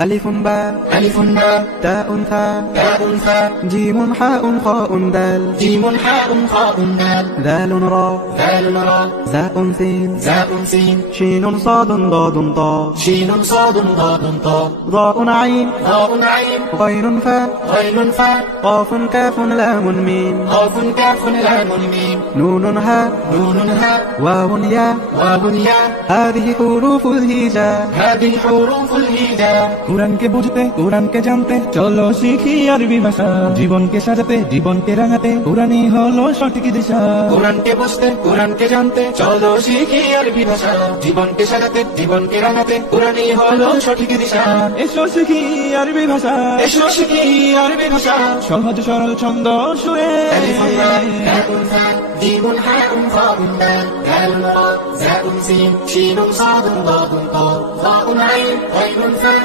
ألف باء ألف باء تاء ثاء تاء ثاء جيم حاء خاء دال جيم حاء خاء دال ذال راء ذال راء زاء سين زاء سين شين صاد ضاد طاء شين صاد ضاد طاء ضاء عين ضاء عين غين فاء غين فاء قاف كاف لام ميم قاف كاف لام ميم نون هاء نون هاء واو ياء واو ياء هذه حروف الهجاء هذه حروف الهجاء কোরআনকে বুঝতে কোরআনকে জানতে চলো শিখি আরবি ভাষা জীবনকে সাজাতে জীবনকে রাঙাতে কোরআনই হলো সঠিক দিশা কোরআনকে বুঝতে কোরআনকে জানতে চলো শিখি আরবি ভাষা জীবনকে সাজাতে জীবনকে রাঙাতে কোরআনই হলো সঠিক দিশা এসো শিখি আরবি ভাষা এসো শিখি আরবি ভাষা সহজ সরল ছন্দ সুরে ألف باء تاء ثاء جيم حاء خاء دال ذال راء زاء سين شين صاد ضاد طاء ضاء عين غين فاء